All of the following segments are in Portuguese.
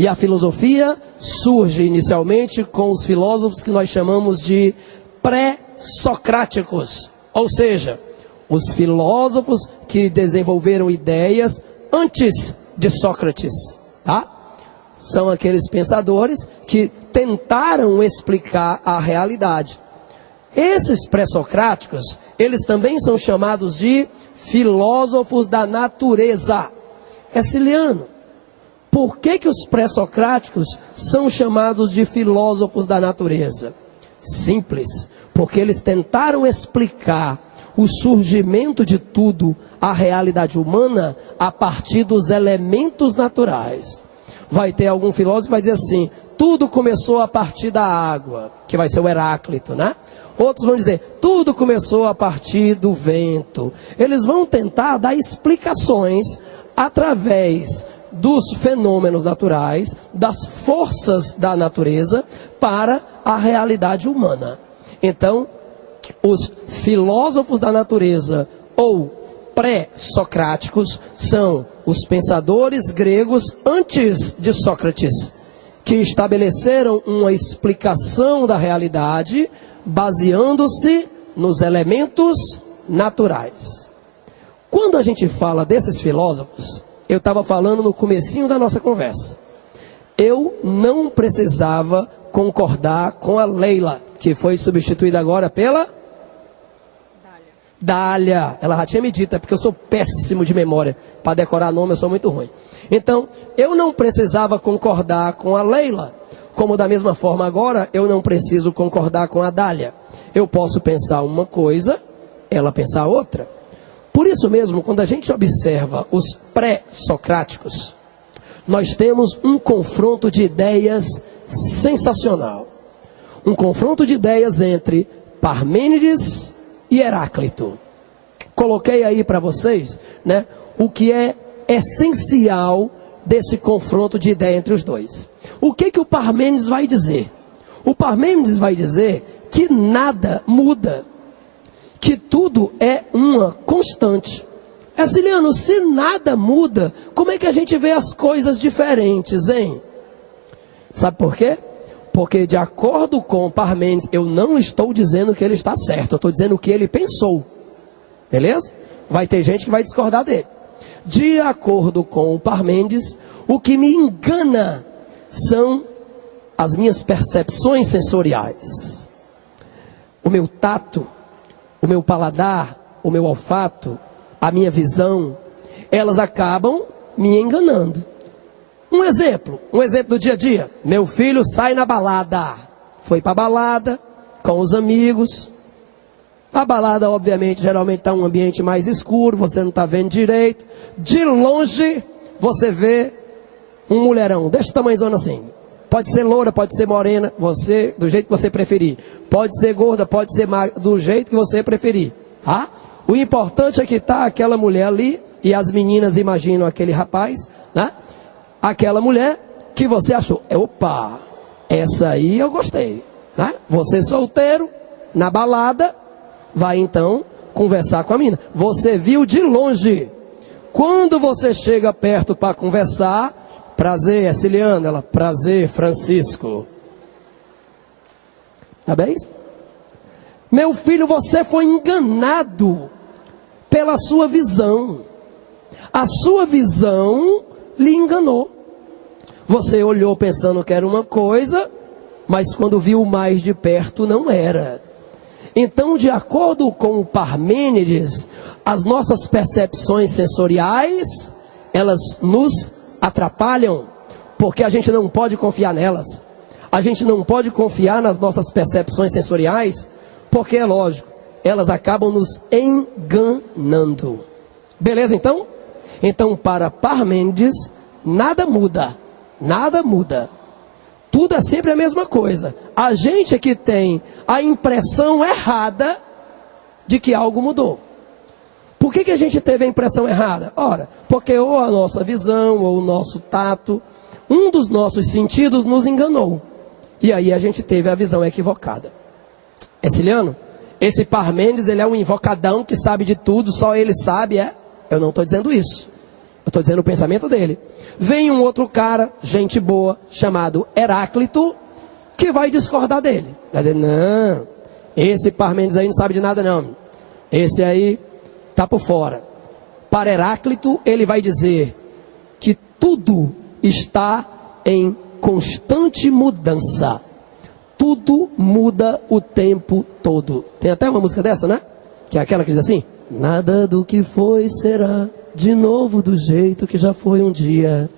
E a filosofia surge inicialmente com os filósofos que nós chamamos de pré-socráticos, ou seja, os filósofos que desenvolveram ideias antes de Sócrates, tá? São aqueles pensadores que tentaram explicar a realidade. Esses pré-socráticos, eles também são chamados de filósofos da natureza. Ciliano, por que os pré-socráticos são chamados de filósofos da natureza? Simples, porque eles tentaram explicar o surgimento de tudo, a realidade humana, a partir dos elementos naturais. Vai ter algum filósofo que vai dizer assim, tudo começou a partir da água, que vai ser o Heráclito, né? Outros vão dizer, tudo começou a partir do vento. Eles vão tentar dar explicações através dos fenômenos naturais, das forças da natureza, para a realidade humana. Então, os filósofos da natureza, ou pré-socráticos, são os pensadores gregos antes de Sócrates, que estabeleceram uma explicação da realidade, baseando-se nos elementos naturais. Quando a gente fala desses filósofos, eu estava falando no comecinho da nossa conversa, eu não precisava concordar com a Leila, que foi substituída agora pela Dália. Ela já tinha me dito, é porque eu sou péssimo de memória, para decorar nome eu sou muito ruim. Então, eu não precisava concordar com a Leila, como da mesma forma agora, eu não preciso concordar com a Dália. Eu posso pensar uma coisa, ela pensar outra. Por isso mesmo, quando a gente observa os pré-socráticos, nós temos um confronto de ideias sensacional. Um confronto de ideias entre Parmênides e Heráclito. Coloquei aí para vocês, né, o que é essencial desse confronto de ideia entre os dois. O que o Parmênides vai dizer? O Parmênides vai dizer que nada muda, que tudo é uma constante. Ciliano, se nada muda, como é que a gente vê as coisas diferentes, hein? Sabe por quê? Porque de acordo com Parmênides, eu não estou dizendo que ele está certo, eu estou dizendo o que ele pensou. Beleza? Vai ter gente que vai discordar dele. De acordo com o Parmênides, o que me engana são as minhas percepções sensoriais. O meu tato, o meu paladar, o meu olfato, a minha visão, elas acabam me enganando. Um exemplo do dia a dia. Meu filho sai na balada. Foi para a balada com os amigos. A balada, obviamente, geralmente está um ambiente mais escuro, você não está vendo direito. De longe, você vê um mulherão desse tamanhozão assim. Pode ser loura, pode ser morena, você, do jeito que você preferir. Pode ser gorda, pode ser magra, do jeito que você preferir. Tá? O importante é que está aquela mulher ali, e as meninas imaginam aquele rapaz, né? Aquela mulher que você achou, opa, essa aí eu gostei, né? Você solteiro, na balada, vai então conversar com a menina. Você viu de longe. Quando você chega perto para conversar, prazer, Ciliano, ela, prazer, Francisco. Tá bem? Meu filho, você foi enganado pela sua visão. A sua visão lhe enganou. Você olhou pensando que era uma coisa, mas quando viu mais de perto não era. Então, de acordo com o Parmênides, as nossas percepções sensoriais, elas nos atrapalham, porque a gente não pode confiar nelas. A gente não pode confiar nas nossas percepções sensoriais, porque é lógico, elas acabam nos enganando. Beleza, então? Então, para Parmênides, nada muda. Nada muda. Tudo é sempre a mesma coisa. A gente é que tem a impressão errada de que algo mudou. Por que a gente teve a impressão errada? Ora, porque ou a nossa visão, ou o nosso tato, um dos nossos sentidos nos enganou. E aí a gente teve a visão equivocada. Ciliano, esse Parmênides, ele é um invocadão que sabe de tudo, só ele sabe, é? Eu não estou dizendo isso. Eu estou dizendo o pensamento dele. Vem um outro cara, gente boa, chamado Heráclito, que vai discordar dele. Vai dizer, não, esse Parmênides aí não sabe de nada não. Esse aí está por fora. Para Heráclito, ele vai dizer que tudo está em constante mudança. Tudo muda o tempo todo. Tem até uma música dessa, né? Que é aquela que diz assim: nada do que foi será de novo do jeito que já foi um dia.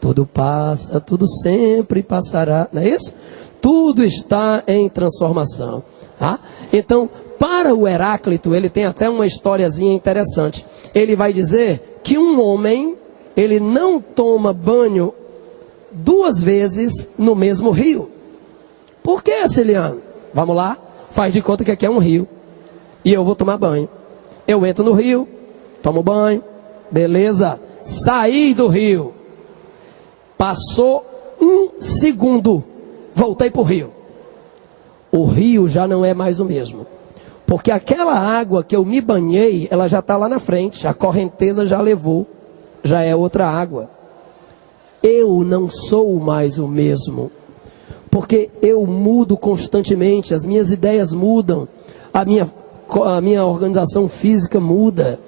Tudo passa, tudo sempre passará. Não é isso? Tudo está em transformação. Tá? Então, para o Heráclito, ele tem até uma historiazinha interessante. Ele vai dizer que um homem, ele não toma banho 2 vezes no mesmo rio. Por que, Ciliano? Vamos lá, faz de conta que aqui é um rio. E eu vou tomar banho. Eu entro no rio, tomo banho, beleza. Saí do rio. Passou 1 segundo, voltei para o rio. O rio já não é mais o mesmo. Porque aquela água que eu me banhei, ela já está lá na frente. A correnteza já levou. Já é outra água. Eu não sou mais o mesmo. Porque eu mudo constantemente. As minhas ideias mudam. A minha organização física muda.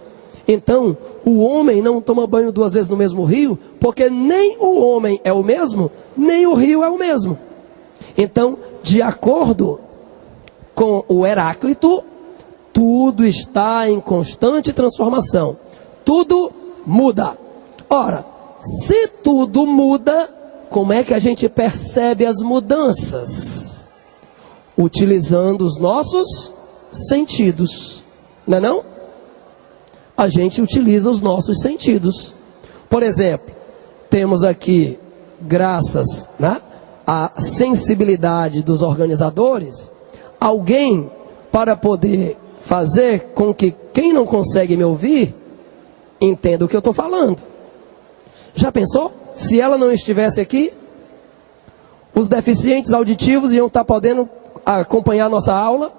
Então, o homem não toma banho 2 vezes no mesmo rio, porque nem o homem é o mesmo, nem o rio é o mesmo. Então, de acordo com o Heráclito, tudo está em constante transformação. Tudo muda. Ora, se tudo muda, como é que a gente percebe as mudanças? Utilizando os nossos sentidos. Não é não? A gente utiliza os nossos sentidos. Por exemplo, temos aqui, graças, né, à sensibilidade dos organizadores, alguém para poder fazer com que quem não consegue me ouvir, entenda o que eu estou falando. Já pensou? Se ela não estivesse aqui, os deficientes auditivos iam estar podendo acompanhar a nossa aula,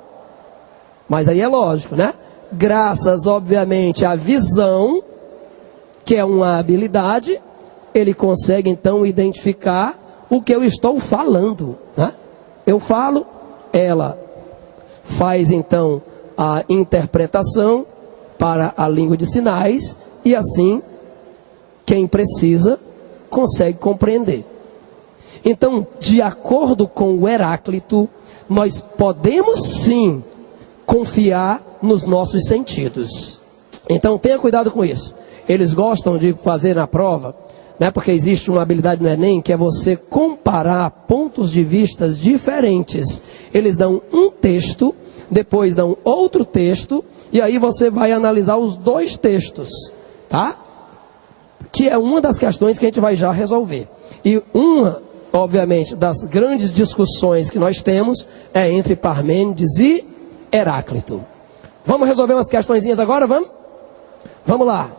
mas aí é lógico, né? Graças, obviamente, à visão, que é uma habilidade, ele consegue então identificar o que eu estou falando, né? Eu falo, ela faz então a interpretação para a língua de sinais, e assim, quem precisa, consegue compreender. Então, de acordo com o Heráclito, nós podemos sim confiar nos nossos sentidos. Então, tenha cuidado com isso. Eles gostam de fazer na prova, né, porque existe uma habilidade no Enem, que é você comparar pontos de vistas diferentes. Eles dão um texto, depois dão outro texto, e aí você vai analisar os 2 textos, tá? Que é uma das questões que a gente vai já resolver. E uma, obviamente, das grandes discussões que nós temos é entre Parmênides e Heráclito. Vamos resolver umas questõezinhas agora, vamos? Vamos lá.